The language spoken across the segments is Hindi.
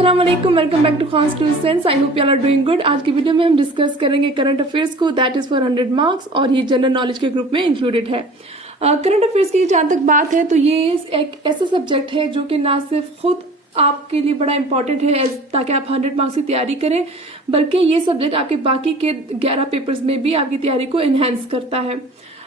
अस्सलाम वालेकुम, welcome back to Khas to sense. I hope you are doing good. आज की वीडियो में हम डिस्कस करेंगे करंट अफेयर्स को, दैट इज फॉर 100 मार्क्स और ये जनरल नॉलेज के ग्रुप में इंक्लूडेड है। करंट अफेयर्स की जहां तक बात है तो ये एक ऐसा सब्जेक्ट है जो कि ना सिर्फ खुद आपके लिए बड़ा इंपॉर्टेंट है ताकि आप 100 मार्क्स की तैयारी करें, बल्कि ये सब्जेक्ट आपके बाकी के 11 पेपर्स में भी आपकी तैयारी को एनहेंस करता है।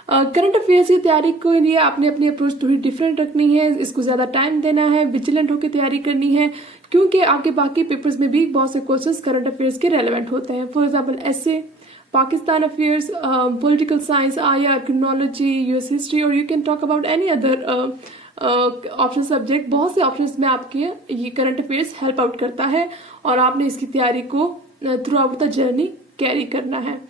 करंट अफेयर्स की तैयारी के लिए आपने अपनी अप्रोच थोड़ी डिफरेंट रखनी है, इसको ज्यादा टाइम देना है, विजिलेंट होकर तैयारी करनी है, क्योंकि आपके बाकी पेपर्स में भी बहुत से क्वेश्चंस करंट अफेयर्स के रेलेवेंट होते हैं। फॉर एग्जांपल ऐसे, Pakistan affairs, political science, IR, criminology, US history, और you can talk about any other option subject. बहुत से ऑप्शंस में आपके ये करंट अफेयर्स हेल्प आउट करता है और आपने इसकी तैयारी को through out the journey carry करना है।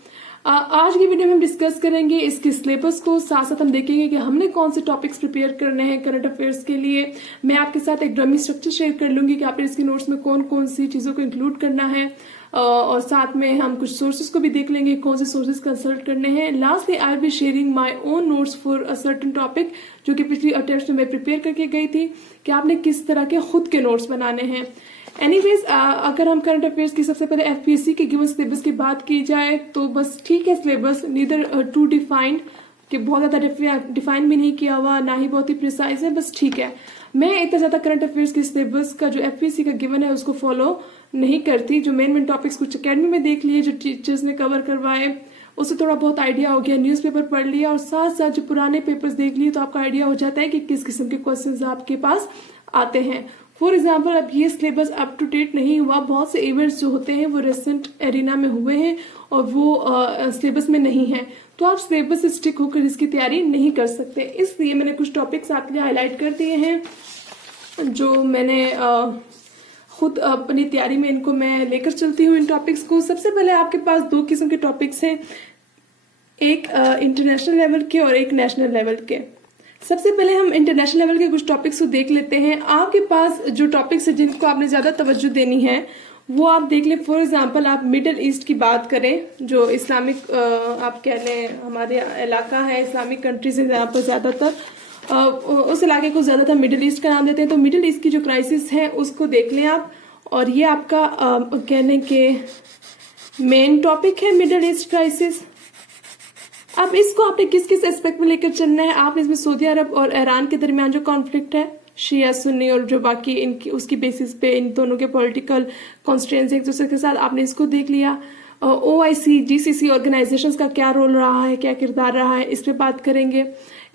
आज की वीडियो में हम डिस्कस करेंगे इसके सिलेबस को, साथ साथ हम देखेंगे कि हमने कौन से टॉपिक्स प्रिपेयर करने हैं करंट अफेयर्स के लिए। मैं आपके साथ एक ड्रमी स्ट्रक्चर शेयर कर लूंगी कि आपने इसके नोट्स में कौन कौन सी चीजों को इंक्लूड करना है, और साथ में हम कुछ सोर्सेज को भी देख लेंगे, कौन से सोर्सेज कंसल्ट करने हैं। Lastly I will be sharing my own notes for a certain topic, जो कि पिछली अटेम्प्ट में मैं प्रिपेयर करके गई थी कि आपने किस तरह के खुद के नोट्स बनाने हैं। एनीवेज, अगर हम करंट अफेयर्स की सबसे पहले एफपीएससी के गिवन सिलेबस की बात की जाए तो बस ठीक है, सिलेबस नीदर टू डिफाइंड कि बहुत ज्यादा डिफाइन भी नहीं किया हुआ, ना ही बहुत ही प्रिसाइज है, बस ठीक है। मैं इतना ज्यादा करंट अफेयर्स के सिलेबस का जो एफपीएससी का गिवन है उसको फॉलो नहीं करती। जो मेन टॉपिक्स कुछ अकेडमी में देख लिए, जो टीचर्स ने कवर करवाए, उससे थोड़ा बहुत आइडिया हो गया, न्यूज़पेपर पढ़ लिया और साथ साथ जो पुराने पेपर्स देख लिए तो आपका आइडिया हो जाता है कि किस किस्म के क्वेश्चंस आपके पास आते हैं। फॉर एग्जाम्पल, अब ये सिलेबस अप टू डेट नहीं हुआ, बहुत से इवेंट्स जो होते हैं वो रिसेंट एरिना में हुए हैं और वो सिलेबस में नहीं है, तो आप सिलेबस से स्टिक होकर इसकी तैयारी नहीं कर सकते। इसलिए मैंने कुछ टॉपिक्स आपके लिए हाईलाइट कर दिए हैं जो मैंने खुद अपनी तैयारी में इनको मैं लेकर चलती हूँ इन टॉपिक्स को। सबसे पहले आपके पास दो किस्म के टॉपिक्स हैं, एक इंटरनेशनल लेवल के और एक नेशनल लेवल के। सबसे पहले हम इंटरनेशनल लेवल के कुछ टॉपिक्स को देख लेते हैं। आपके पास जो टॉपिक्स है जिनको आपने ज्यादा तवज्जो देनी है वो आप देख लें। फॉर एग्जांपल, आप मिडिल ईस्ट की बात करें, जो इस्लामिक आप कह लें हमारे इलाका है, इस्लामिक कंट्रीज है यहाँ पर ज्यादातर, उस इलाके को ज्यादातर मिडिल ईस्ट का नाम देते हैं। तो मिडिल ईस्ट की जो क्राइसिस है उसको देख लें आप, और ये आपका कहने के मेन टॉपिक है, मिडिल ईस्ट क्राइसिस। अब इसको आपने किस किस एस्पेक्ट में लेकर चलना है, आपने इसमें सऊदी अरब और ईरान के दरमियान जो कॉन्फ्लिक्ट है, शिया सुन्नी और जो बाकी इनकी उसकी बेसिस पे इन दोनों के पॉलिटिकल कॉन्स्टिट्यूएंसी एक दूसरे के साथ, आपने इसको देख लिया। ओआईसी जीसीसी ऑर्गेनाइजेशंस का क्या रोल रहा है, क्या किरदार रहा है, इस पे बात करेंगे।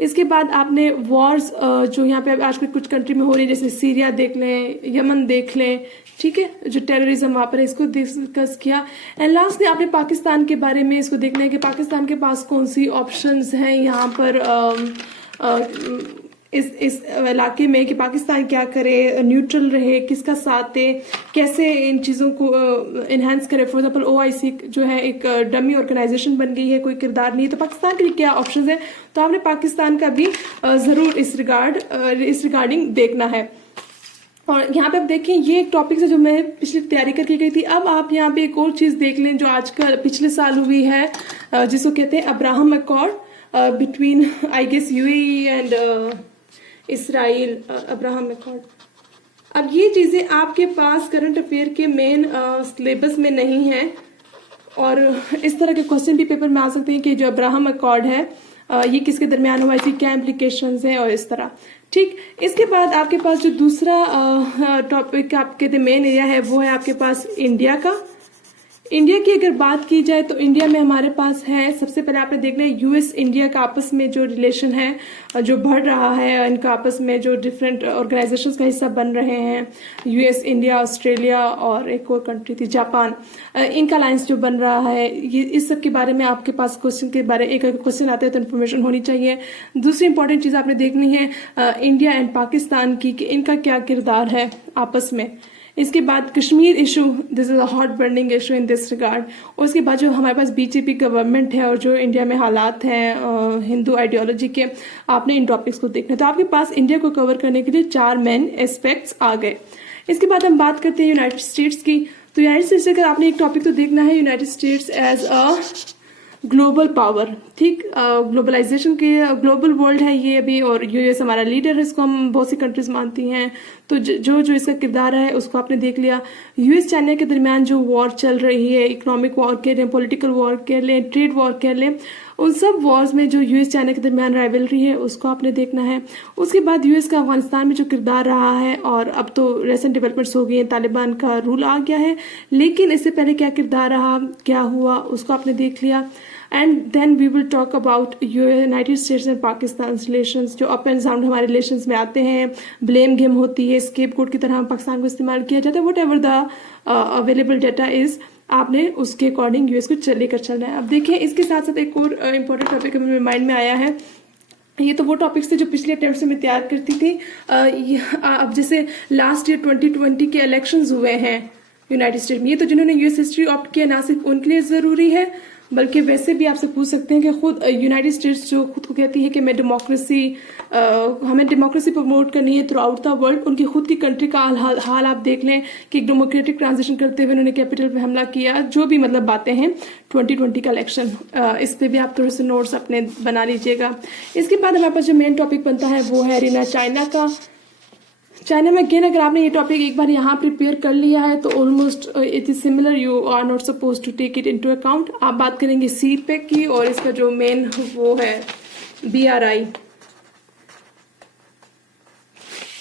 इसके बाद आपने वॉर्स जो यहाँ पे आजकल कुछ कंट्री में हो रही है, जैसे सीरिया देख लें, यमन देख लें, ठीक है, जो टेररिज्म वहां पर है, इसको डिस्कस किया। एंड लास्ट में आपने पाकिस्तान के बारे में इसको देखना है कि पाकिस्तान के पास कौन सी ऑप्शंस हैं यहाँ पर इस इलाके में, कि पाकिस्तान क्या करे, न्यूट्रल रहे, किसका साथ दे, कैसे इन चीज़ों को इन्हेंस करे। फॉर एग्जाम्पल, ओआईसी जो है एक डमी ऑर्गेनाइजेशन बन गई है, कोई किरदार नहीं है, तो पाकिस्तान के लिए क्या ऑप्शंस है, तो आपने पाकिस्तान का भी जरूर इस रिगार्डिंग देखना है। और यहाँ पे आप देखें, ये एक टॉपिक है जो मैं पिछली तैयारी करके गई थी। अब आप यहाँ पे एक और चीज देख लें जो आजकल पिछले साल हुई है, जिसको कहते हैं Abraham accord between I guess UAE and Israel, Abraham accord. अब ये चीजें आपके पास करंट अफेयर के मेन सिलेबस में नहीं है, और इस तरह के क्वेश्चन भी पेपर में आ सकते हैं कि जो अब्राहम अकॉर्ड है ये किसके दरमियान हुआ, इसकी क्या इम्प्लीकेशंस हैं और इस तरह, ठीक। इसके बाद आपके पास जो दूसरा टॉपिक आपके मेन एरिया है वो है आपके पास इंडिया का। इंडिया की अगर बात की जाए तो इंडिया में हमारे पास है, सबसे पहले आपने देखना है यूएस इंडिया का आपस में जो रिलेशन है जो बढ़ रहा है, इनका आपस में जो डिफरेंट ऑर्गेनाइजेशंस का हिस्सा बन रहे हैं, यूएस इंडिया, ऑस्ट्रेलिया और एक और कंट्री थी जापान, इनका अलायंस जो बन रहा है, ये इस सब के बारे में आपके पास क्वेश्चन के बारे एक क्वेश्चन आते हैं तो इन्फॉर्मेशन होनी चाहिए। दूसरी इंपॉर्टेंट चीज आपने देखनी है इंडिया एंड पाकिस्तान की, कि इनका क्या किरदार है आपस में। इसके बाद Kashmir issue, this is a hot burning issue in this regard. और उसके बाद जो हमारे पास बीजेपी गवर्नमेंट है और जो इंडिया में हालात हैं हिंदू आइडियोलॉजी के, आपने इन टॉपिक्स को देखना है। तो आपके पास इंडिया को कवर करने के लिए 4 मेन एस्पेक्ट्स आ गए। इसके बाद हम बात करते हैं यूनाइटेड स्टेट्स की। तो यूनाइटेड स्टेट्स का आपने एक टॉपिक तो देखना है, United States as a global power, ठीक, ग्लोबलाइजेशन के ग्लोबल वर्ल्ड है ये अभी, और यूएस हमारा लीडर है, इसको हम बहुत सी कंट्रीज मानती हैं। तो जो जो इसका किरदार है उसको आपने देख लिया। यूएस चाइना के दरमियान जो वॉर चल रही है, इकोनॉमिक वॉर कह लें, पॉलिटिकल वॉर कह लें, ट्रेड वॉर कह लें, उन सब वॉर्स में जो यूएस चाइना के दरमियान राइवलरी है उसको आपने देखना है। उसके बाद यूएस का अफगानिस्तान में जो किरदार रहा है, और अब तो रिसेंट डेवलपमेंट्स हो गई हैं, तालिबान का रूल आ गया है, लेकिन इससे पहले क्या किरदार रहा, क्या हुआ, उसको आपने देख लिया। And then we will talk about United States and Pakistan relations, जो अप एंड डाउन हमारे रिलेशंस में आते हैं, ब्लेम गेम होती है, स्केप कोड की तरह पाकिस्तान को इस्तेमाल किया जाता है, what ever the available data is, आपने उसके अकॉर्डिंग यूएस को लेकर चलना है। अब देखिए इसके साथ साथ एक और इम्पोर्टेंट टॉपिक मेरे माइंड में आया है। ये तो वो टॉपिक्स थे जो पिछले अटेम्प्ट से मैं तैयार करती थी। अब जैसे लास्ट ईयर 2020 के इलेक्शंस हुए हैं यूनाइटेड स्टेट में, ये तो जिन्होंने यूएस हिस्ट्री ऑप्ट किया ना सिर्फ उनके लिए जरूरी है, बल्कि वैसे भी आपसे पूछ सकते हैं कि खुद यूनाइटेड स्टेट्स जो खुद को कहती है कि मैं डेमोक्रेसी, हमें डेमोक्रेसी प्रमोट करनी है थ्रू आउट द वर्ल्ड, उनकी खुद की कंट्री का हाल आप देख लें कि एक डेमोक्रेटिक ट्रांजिशन करते हुए उन्होंने कैपिटल पे हमला किया, जो भी मतलब बातें हैं 2020 का इलेक्शन, इस पे भी आप थोड़े से नोट्स अपने बना लीजिएगा। इसके बाद हमारे पास जो मेन टॉपिक बनता है वो है रीना चाइना का। चाइना में अगेन अगर आपने ये टॉपिक एक बार यहाँ प्रिपेयर कर लिया है तो almost it is similar, you are not suppose to take it into account. आप बात करेंगे सीपेक की, और इसका जो मेन वो है BRI,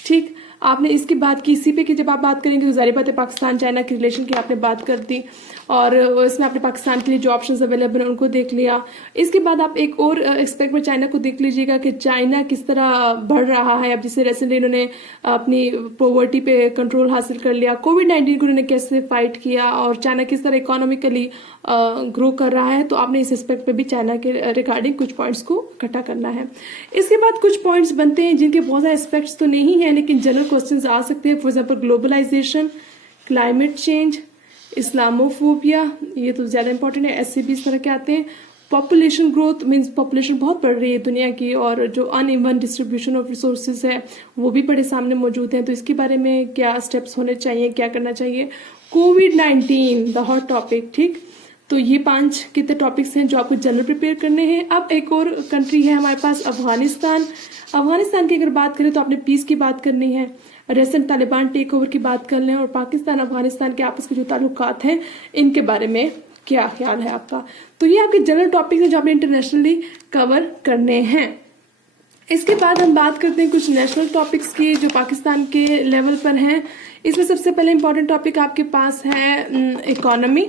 ठीक। आपने इसकी बात की, सीपेक की जब आप बात करेंगे तो जाहिर बात है पाकिस्तान चाइना की रिलेशन की आपने बात कर दी, और इसमें आपने पाकिस्तान के लिए जो ऑप्शंस अवेलेबल हैं उनको देख लिया। इसके बाद आप एक और एक्सपेक्ट में चाइना को देख लीजिएगा कि चाइना किस तरह बढ़ रहा है। अब जैसे रिसेंटली इन्होंने अपनी पॉवर्टी पे कंट्रोल हासिल कर लिया, कोविड-19 को उन्होंने कैसे फाइट किया, और चाइना किस तरह इकोनॉमिकली ग्रो कर रहा है, तो आपने इस एस्पेक्ट पे भी चाइना के रिगार्डिंग कुछ पॉइंट्स को इकट्ठा करना है। इसके बाद कुछ पॉइंट्स बनते हैं जिनके बहुत सारे एस्पेक्ट्स तो नहीं है, लेकिन जनरल क्वेश्चंस आ सकते हैं। For example globalization, climate change, Islamophobia, ये तो ज्यादा इंपॉर्टेंट है, ऐसे भी इस तरह के आते हैं। पॉपुलेशन ग्रोथ मीन्स पॉपुलेशन बहुत बढ़ रही है दुनिया की, और जो अनइवन डिस्ट्रीब्यूशन ऑफ रिसोर्सेज है वो भी बड़े सामने मौजूद हैं, तो इसके बारे में क्या स्टेप्स होने चाहिए, क्या करना चाहिए। कोविड-19 द हॉट टॉपिक, ठीक। तो ये 5 कितने टॉपिक्स हैं जो आपको जनरल प्रिपेयर करने हैं। अब एक और कंट्री है हमारे पास, अफगानिस्तान। अफगानिस्तान की अगर बात करें तो आपने पीस की बात करनी है, रेसेंट तालिबान टेक ओवर की बात कर लें, और पाकिस्तान अफगानिस्तान के आपस के जो ताल्लुकात हैं इनके बारे में क्या ख्याल है आपका। तो ये आपके जनरल टॉपिक हैं जो आपने इंटरनेशनली कवर करने हैं। इसके बाद हम बात करते हैं कुछ नेशनल टॉपिक्स की जो पाकिस्तान के लेवल पर हैं। इसमें सबसे पहले इंपॉर्टेंट टॉपिक आपके पास है इकोनॉमी,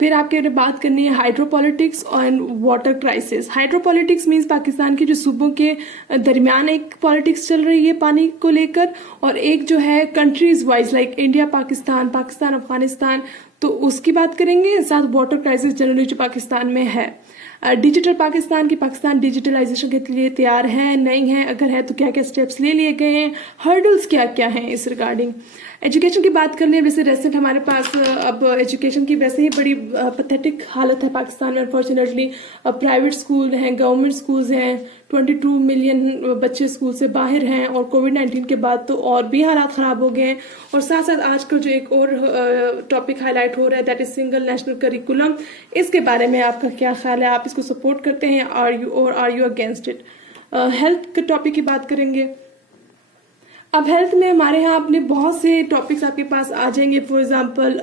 फिर आपके बात करनी है hydropolitics and water crisis. Hydropolitics means Pakistan के जो सूबों के दरमियान एक पॉलिटिक्स चल रही है पानी को लेकर, और एक जो है countries wise like India Pakistan, Pakistan Afghanistan, तो उसकी बात करेंगे। साथ वाटर क्राइसिस जनरली जो पाकिस्तान में है। डिजिटल पाकिस्तान की, पाकिस्तान डिजिटलाइजेशन के लिए तैयार है, नहीं है, अगर है तो क्या क्या स्टेप्स ले लिए गए हैं, हर्डल्स क्या क्या हैं इस रिगार्डिंग। एजुकेशन की बात करने, वैसे रेसेंट हमारे पास अब एजुकेशन की वैसे ही बड़ी पैथेटिक हालत है पाकिस्तान में अनफॉर्चुनेटली। प्राइवेट स्कूल हैं, गवर्नमेंट स्कूल्स हैं, 22 मिलियन बच्चे स्कूल से बाहर हैं, और कोविड-19 के बाद तो और भी हालात खराब हो गए हैं। और साथ साथ आजकल जो एक और टॉपिक हाईलाइट हो रहा है that is single national curriculum, इसके बारे में आपका क्या ख्याल है, आप इसको सपोर्ट करते हैं are you against it. Health के टॉपिक की बात करेंगे। अब हेल्थ में हमारे यहाँ अपने बहुत से टॉपिक्स आपके पास आ जाएंगे। फॉर एग्जांपल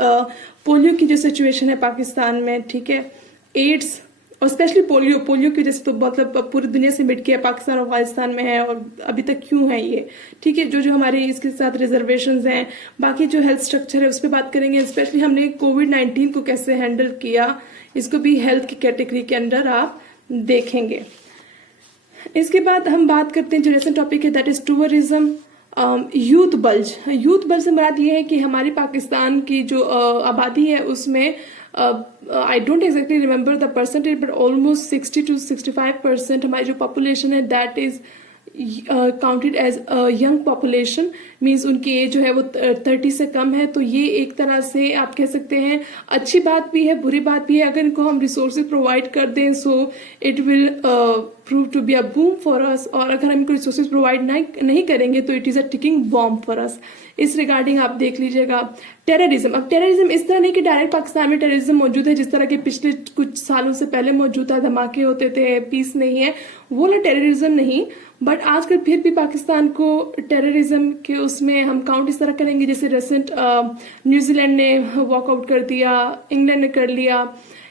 पोलियो की जो सिचुएशन है पाकिस्तान में, ठीक है, एड्स और स्पेशली पोलियो की वजह से तो मतलब पूरी दुनिया से मिट गया, पाकिस्तान और अफगानिस्तान में है, और अभी तक क्यों है ये, ठीक है। जो हमारे इसके साथ रिजर्वेशंस हैं, बाकी जो हेल्थ स्ट्रक्चर है उस पर बात करेंगे। स्पेशली हमने कोविड-19 को कैसे हैंडल किया, इसको भी हेल्थ की कैटेगरी के अंडर आप देखेंगे। इसके बाद हम बात करते हैं जो रेसेंट टॉपिक है that is tourism. Youth bulge से मुराद ये है कि हमारी पाकिस्तान की जो आबादी है उसमें I don't exactly remember the percentage but almost 60 to 65% हमारी जो पॉपुलेशन है that is counted as young population, means उनकी एज जो है वो 30 से कम है। तो ये एक तरह से आप कह सकते हैं अच्छी बात भी है, बुरी बात भी है। अगर इनको हम रिसोर्सेज प्रोवाइड कर दें so it will prove to be a boom for us, और अगर हम इनको रिसोर्सेज प्रोवाइड नहीं करेंगे तो it is a ticking bomb for us. इस रिगार्डिंग आप देख लीजिएगा। टेररिज्म, अब टेररिज्म इस तरह नहीं कि डायरेक्ट पाकिस्तान में टेररिज्म मौजूद है जिस तरह के पिछले कुछ सालों से पहले मौजूद था, धमाके होते थे, पीस नहीं है, वो ना टेररिज्म नहीं, बट आजकल फिर भी पाकिस्तान को टेररिज्म के उसमें हम काउंट इस तरह करेंगे जैसे रिसेंट न्यूजीलैंड ने वॉकआउट कर दिया, इंग्लैंड ने कर लिया।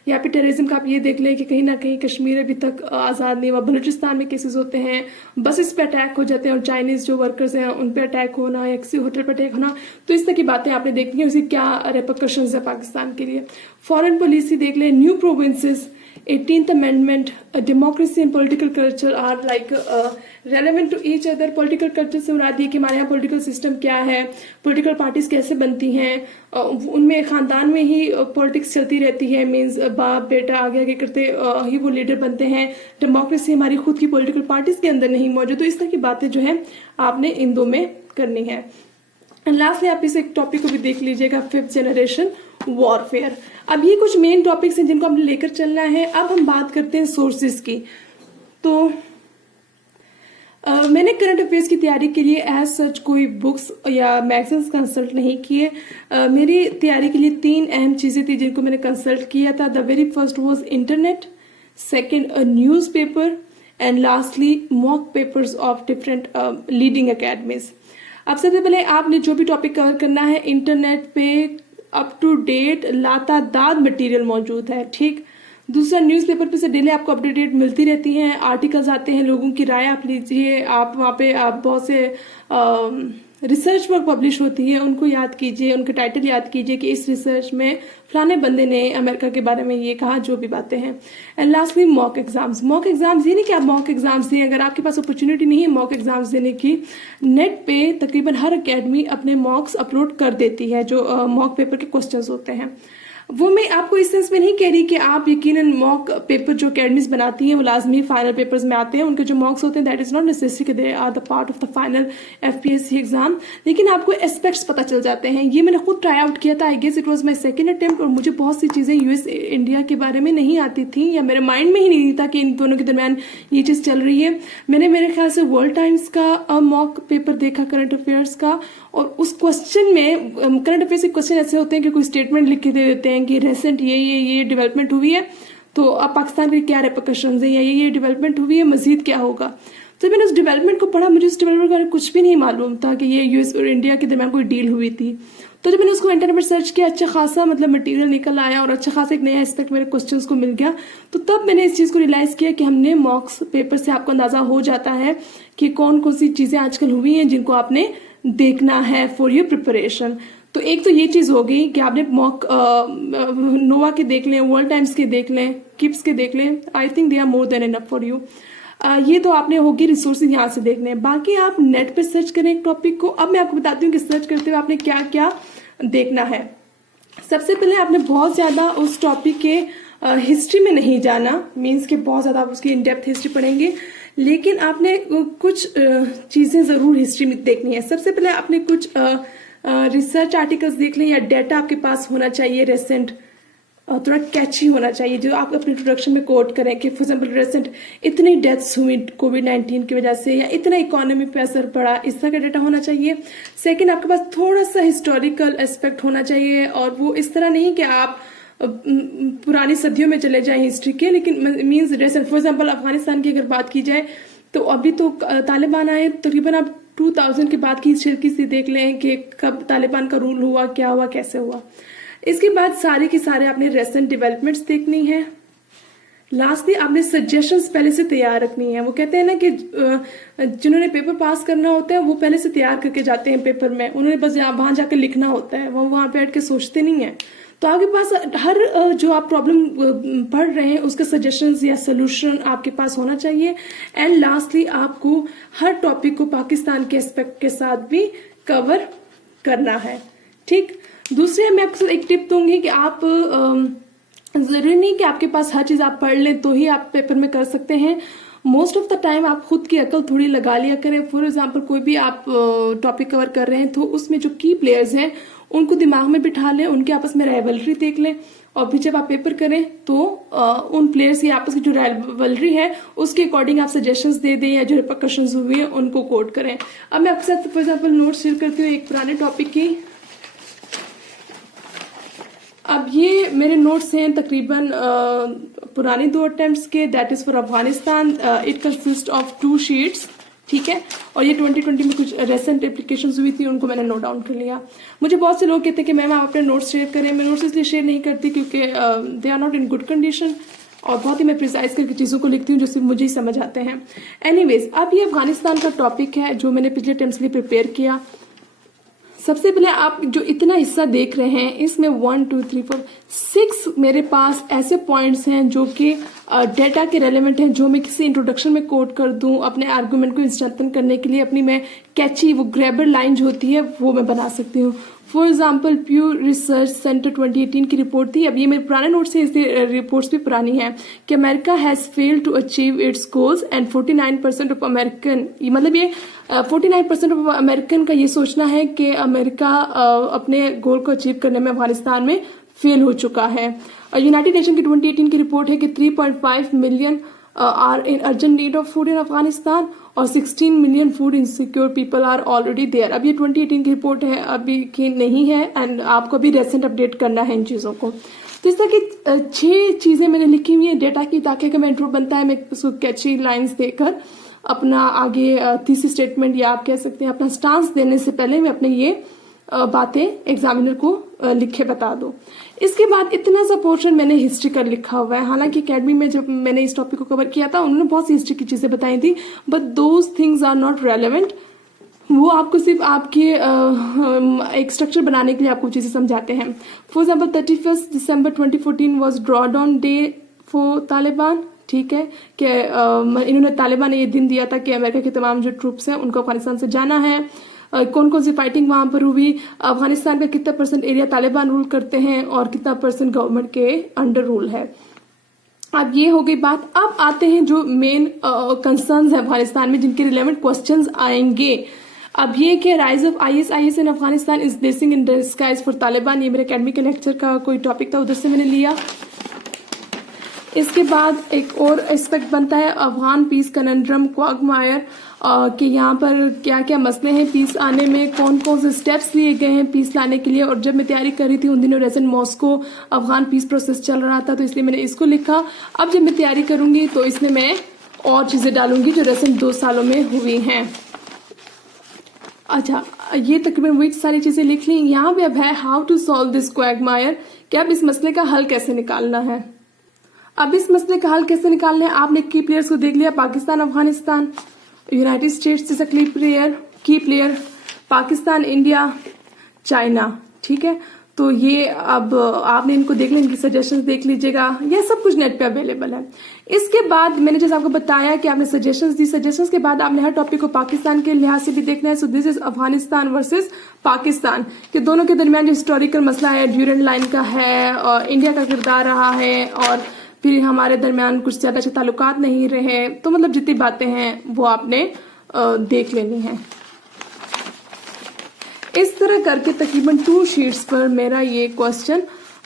यहाँ पे टेररिज्म का आप ये देख लें कि कहीं ना कहीं कश्मीर अभी तक आज़ाद नहीं हुआ, बलूचिस्तान में केसेस होते हैं, बसेस पे अटैक हो जाते हैं और चाइनीज जो वर्कर्स हैं उन पे अटैक होना या किसी होटल पे अटैक होना। तो इस तरह की बातें आपने देखनी है, उसकी क्या रेपरकशंस है पाकिस्तान के लिए। फॉरेन पॉलिसी देख लें, new provinces, 18th Amendment, democracy and political culture are like relevant to each other। Political culture से मुराद ये कि हमारे यहाँ पॉलिटिकल सिस्टम क्या है, पॉलिटिकल पार्टीज कैसे बनती हैं, उनमें खानदान में ही पॉलिटिक्स चलती रहती है, मीन्स बाप बेटा आगे आगे करते ही वो लीडर बनते हैं। डेमोक्रेसी हमारी खुद की पॉलिटिकल पार्टीज के अंदर नहीं मौजूद। तो इस तरह की बातें जो है आपने इन दो में करनी है। एंड लास्टली आप इस एक टॉपिक को भी देख लीजिएगा, 5th जनरेशन वॉरफेयर। अब ये कुछ मेन टॉपिक्स हैं जिनको हमने लेकर चलना है। अब हम बात करते हैं सोर्सेज की। तो मैंने करंट अफेयर्स की तैयारी के लिए एज सच कोई बुक्स या मैगजीन्स कंसल्ट नहीं किए। मेरी तैयारी के लिए 3 अहम चीजें थी जिनको मैंने कंसल्ट किया था। The very first was internet, second a news paper, and lastly mock papers of different leading academies. अब सबसे पहले आपने जो भी टॉपिक कवर करना है, इंटरनेट पे अप टू डेट लातादाद मटेरियल मौजूद है, ठीक। दूसरा, न्यूज़पेपर पे से डेली आपको अपडेट मिलती रहती हैं, आर्टिकल्स आते हैं, लोगों की राय आप लीजिए, आप वहाँ पे आप बहुत से रिसर्च वर्क पब्लिश होती है, उनको याद कीजिए, उनके टाइटल याद कीजिए कि इस रिसर्च में फलाने बंदे ने अमेरिका के बारे में ये कहा, जो भी बातें हैं। And lastly mock exams. Mock exams ये नहीं कि आप मॉक एग्जाम्स दें, अगर आपके पास अपॉर्चुनिटी नहीं है मॉक एग्जाम्स देने की, नेट पे तकरीबन हर अकेडमी अपने मॉक्स अपलोड कर देती है, जो मॉक पेपर के क्वेश्चंस होते हैं। वो मैं आपको इस सेंस में नहीं कह रही कि आप यकीनन मॉक पेपर जो अकेडमीज बनाती हैं वो लाजमी फाइनल पेपर्स में आते हैं, उनके जो मॉक्स होते हैं दैट इज नॉट नेसेसरी कि they are the part of the final FPSC exam, लेकिन आपको एस्पेक्ट्स पता चल जाते हैं। ये मैंने खुद ट्राई आउट किया था, I guess it was my second attempt, और मुझे बहुत सी चीजें US इंडिया के बारे में नहीं आती थी या मेरे माइंड में ही नहीं था कि इन दोनों के दरमियान ये चीज चल रही है। मैंने मेरे ख्याल से वर्ल्ड टाइम्स का मॉक पेपर देखा करंट अफेयर्स का, और उस क्वेश्चन में करंट अफेयर्स के क्वेश्चन ऐसे होते हैं कि कोई स्टेटमेंट लिख के दे देते हैं कि रिसेंट ये डेवलपमेंट हुई है, तो अब पाकिस्तान के क्या रेपरकशंस है, या ये डेवलपमेंट हुई है, मजीद क्या होगा। तो मैंने उस डेवलपमेंट को पढ़ा, मुझे उस डेवलपमेंट के बारे में कुछ भी नहीं मालूम था कि ये US और इंडिया के दरमियान कोई डील हुई थी। तो जब मैंने उसको इंटरनेट पर सर्च किया, अच्छा खासा मतलब मटेरियल निकल आया और अच्छा खासा एक नया एस्पेक्ट मेरे क्वेश्चंस को मिल गया। तो तब मैंने इस चीज़ को रियलाइज़ किया कि हमने मॉक्स पेपर से आपको अंदाज़ा हो जाता है कि कौन कौन सी चीज़ें आजकल हुई हैं जिनको आपने देखना है फॉर योर प्रिपरेशन। तो एक तो ये चीज़ हो गई कि आपने मॉक नोवा के देख लें, वर्ल्ड टाइम्स के देख लें, किप्स के देख लें, I think they are more than enough for you. ये तो आपने होगी रिसोर्सेज यहाँ से देखने हैं। बाकी आप नेट पे सर्च करें एक टॉपिक को। अब मैं आपको बताती हूँ कि सर्च करते हुए आपने क्या क्या देखना है। सबसे पहले आपने बहुत ज़्यादा उस टॉपिक के हिस्ट्री में नहीं जाना, मीन्स के बहुत ज़्यादा आप उसकी इन डेप्थ हिस्ट्री पढ़ेंगे, लेकिन आपने कुछ चीज़ें ज़रूर हिस्ट्री में देखनी है। सबसे पहले आपने कुछ रिसर्च आर्टिकल्स देख लें या डेटा आपके पास होना चाहिए रिसेंट, थोड़ा कैची होना चाहिए, जो आप अपने इंट्रोडक्शन में कोट करें कि फॉर एग्जाम्पल रिसेंट इतनी डेथ्स हुई COVID-19 की वजह से या इतना इकोनॉमी पे असर पड़ा, इस तरह का डेटा होना चाहिए। सेकंड, आपके पास थोड़ा सा हिस्टोरिकल एस्पेक्ट होना चाहिए, और वो इस तरह नहीं कि आप पुरानी सदियों में चले जाएं हिस्ट्री के, लेकिन means recent. For example Afghanistan की अगर बात की जाए तो अभी तो तालिबान आए, तकरीबन आप 2000 के बाद की हिस्ट्री से देख लें कि कब तालिबान का रूल हुआ, क्या हुआ, कैसे हुआ। इसके बाद सारे के सारे आपने रेसेंट डेवलपमेंट्स देखनी है। लास्टली आपने सजेशंस पहले से तैयार रखनी है। वो कहते हैं ना कि जिन्होंने पेपर पास करना होता है वो पहले से तैयार करके जाते हैं पेपर में, उन्होंने बस वहां जाकर लिखना होता है, वो वहां बैठ के सोचते नहीं है। तो आपके पास हर जो आप प्रॉब्लम पढ़ रहे हैं उसका सजेशंस या सोल्यूशन आपके पास होना चाहिए। एंड लास्टली आपको हर टॉपिक को पाकिस्तान के एस्पेक्ट के साथ भी कवर करना है, ठीक। दूसरे मैं आपको एक टिप दूंगी कि आप जरूरी नहीं कि आपके पास हर चीज आप पढ़ लें तो ही आप पेपर में कर सकते हैं। मोस्ट ऑफ द टाइम आप खुद की अकल थोड़ी लगा लिया करें। फॉर एग्जाम्पल कोई भी आप टॉपिक कवर कर रहे हैं तो उसमें जो की प्लेयर्स हैं उनको दिमाग में बिठा लें, उनके आपस में राइवलरी देख लें, और फिर जब आप पेपर करें तो उन प्लेयर्स की आपस की जो राइवलरी है उसके अकॉर्डिंग आप सजेशंस दे दें, या जो रिपरकशंस हुई है उनको कोट करें। अब मैं आपके साथ फॉर एग्जाम्पल नोट शेयर करती हूँ एक पुराने टॉपिक की। अब ये मेरे नोट्स हैं तकरीबन पुराने 2 अटेम्प्ट्स के, that is for Afghanistan. It consist of 2 sheets, ठीक है, और ये 2020 में कुछ रेसेंट एप्लीकेशंस हुई थी, उनको मैंने नोट डाउन कर लिया। मुझे बहुत से लोग कहते हैं कि मैम आप अपने नोट्स शेयर करें। मैं नोट्स इसलिए शेयर नहीं करती क्योंकि they are not in good condition, और बहुत ही मैं प्रिसाइज करके चीज़ों को लिखती हूँ जो सिर्फ मुझे ही समझ आते हैं। एनीवेज, अब ये अफगानिस्तान का टॉपिक है जो मैंने पिछले अटेम्प्ट्स के लिए प्रिपेयर किया। सबसे पहले आप जो इतना हिस्सा देख रहे हैं इसमें 1 2 3 4 6 मेरे पास ऐसे पॉइंट्स हैं जो कि डेटा के रेलेवेंट हैं, जो मैं किसी इंट्रोडक्शन में कोट कर दूं अपने आर्गुमेंट को स्ट्रेंथन करने के लिए। अपनी मैं कैची वो ग्रैबर लाइन जो होती है वो मैं बना सकती हूँ। फॉर एग्जाम्पल प्यू रिसर्च सेंटर 2018 की रिपोर्ट थी। अब ये मेरे पुराने नोट्स हैं, इसलिए रिपोर्ट्स भी पुरानी हैं, कि America has failed to achieve its goals and 49% of American, मतलब ये 49% ऑफ अमेरिकन का ये सोचना है कि अमेरिका अपने गोल को अचीव करने में अफगानिस्तान में फेल हो चुका है। यूनाइटेड नेशन की 2018 की रिपोर्ट है कि 3.5 million are in urgent need of food in Afghanistan, और 16 million food insecure people are already there. अब ये 2018 की रिपोर्ट है, अभी की नहीं है, एंड आपको भी रेसेंट अपडेट करना है इन चीज़ों को। तो इस तरह की 6 चीज़ें मैंने लिखी हुई है डेटा की, ताकि अगर मैं इंट्रो बनता है मैं उसको कैची लाइन्स देकर अपना आगे तीसरी स्टेटमेंट या आप कह सकते हैं अपना स्टांस देने से पहले मैं अपने ये बातें एग्जामिनर को लिखे बता दूं। इसके बाद इतना सा पोर्शन मैंने हिस्ट्री का लिखा हुआ है। हालांकि अकेडमी में जब मैंने इस टॉपिक को कवर किया था उन्होंने बहुत सी हिस्ट्री की चीजें बताई थी, but those things are not relevant. वो आपको सिर्फ आपके एक स्ट्रक्चर बनाने के लिए आपको चीजें समझाते हैं। For example 31 December 2014 was draw down day for Taliban, ठीक है, कि इन्होंने तालिबान ने ये दिन दिया था कि अमेरिका के तमाम जो ट्रूप्स हैं उनको अफगानिस्तान से जाना है। कौन कौन सी फाइटिंग वहां पर हुई, अफगानिस्तान का कितना % एरिया तालिबान रूल करते हैं और कितना % गवर्नमेंट के अंडर रूल है। अब ये हो गई बात। अब आते हैं जो मेन कंसर्न्स है अफगानिस्तान में, जिनके रिलेवेंट क्वेश्चंस आएंगे। अब ये कि rise of ISIS in Afghanistan is blessing in disguise for Taliban, ये मेरे अकेडमी के लेक्चर का कोई टॉपिक था, उधर से मैंने लिया। इसके बाद एक और एस्पेक्ट बनता है अफगान पीस कनंड्रम क्वागमायर, कि यहाँ पर क्या क्या मसले हैं पीस आने में, कौन कौन से स्टेप्स लिए गए हैं पीस लाने के लिए। और जब मैं तैयारी कर रही थी उन दिनों रेसेंट मॉस्को अफगान पीस प्रोसेस चल रहा था, तो इसलिए मैंने इसको लिखा। अब जब मैं तैयारी करूंगी तो इसमें मैं और चीजें डालूंगी जो रेसेंट 2 सालों में हुई हैं। अच्छा, ये तकरीबन वही सारी चीजें लिख ली। यहाँ पे अब है how to solve this quagmire, कि अब इस मसले का हल कैसे निकालना है। अब इस मसले का हल कैसे निकालना है, आपने की प्लेयर्स को देख लिया, Pakistan Afghanistan, United states is a की प्लेयर, पाकिस्तान इंडिया चाइना, ठीक है। तो ये अब आपने इनको देख लिया, इनकी सजेशंस देख लीजिएगा, ये सब कुछ नेट पे अवेलेबल है। इसके बाद मैंने जैसे आपको बताया कि आपने सजेशंस दी, सजेशंस के बाद आपने हर टॉपिक को पाकिस्तान के लिहाज से भी देखना है। So this is Afghanistan versus Pakistan, के दोनों के दरमियान जो हिस्टोरिकल मसला है ड्यूरेंट लाइन का है, और इंडिया का किरदार रहा है, और फिर हमारे दरमियान कुछ ज्यादा अच्छे ताल्लुकात नहीं रहे। तो मतलब जितनी बातें हैं वो आपने देख लेनी है। इस तरह करके तकरीबन 2 शीट्स पर मेरा ये क्वेश्चन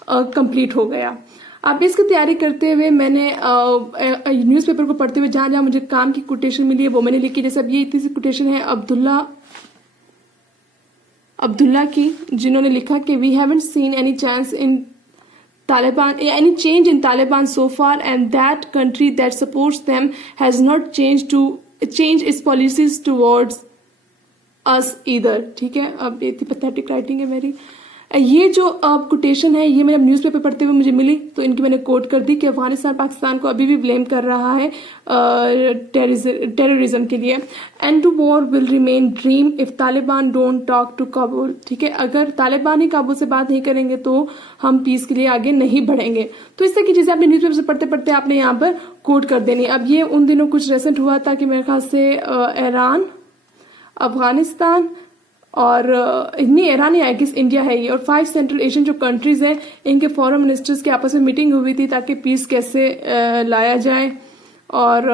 कंप्लीट हो गया। अब इसकी तैयारी करते हुए मैंने न्यूज़पेपर को पढ़ते हुए जहां जहां मुझे काम की कोटेशन मिली है वो मैंने लिखी। जैसे अब ये इतनी सी कोटेशन है अब्दुल्ला की, जिन्होंने लिखा कि we haven't seen any chance in Taliban, any change in Taliban so far, and that country that supports them has not changed its policies towards us either, ठीक है। अब ये पैथेटिक राइटिंग है मेरी। ये जो अब कोटेशन है ये मैंने न्यूज़पेपर पढ़ते हुए मुझे मिली, तो इनकी मैंने कोट कर दी कि अफगानिस्तान पाकिस्तान को अभी भी ब्लेम कर रहा है टेररिज्म के लिए। End to war will remain dream if Taliban don't talk to Kabul, ठीक है। अगर तालिबान ही काबुल से बात नहीं करेंगे तो हम पीस के लिए आगे नहीं बढ़ेंगे। तो इस तरह की चीजें आपने न्यूज़पेपर से पढ़ते पढ़ते आपने यहाँ पर कोट कर देनी। अब ये उन दिनों कुछ रेसेंट हुआ था कि मेरे ख्याल से ईरान, अफगानिस्तान और नहीं ईरान ही आई गेस इंडिया है ये, और 5 सेंट्रल एशियन जो कंट्रीज हैं इनके फॉरेन मिनिस्टर्स की आपस में मीटिंग हुई थी ताकि पीस कैसे लाया जाए। और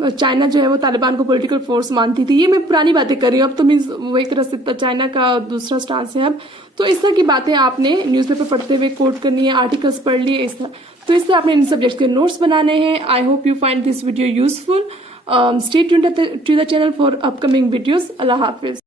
चाइना जो है वो तालिबान को पॉलिटिकल फोर्स मानती थी। ये मैं पुरानी बातें कर रही हूँ, अब तो मीन्स वो एक तरह से चाइना का दूसरा स्टांस है अब। तो इस तरह की बातें आपने न्यूज़पेपर पढ़ते हुए कोट करनी है, आर्टिकल्स पढ़ लिए इस तरह। तो इस तरह आपने इन सब्जेक्ट्स के नोट्स बनाने हैं। I hope you find this video useful. Stay tuned to the channel for upcoming videos. अल्लाह हाफिज।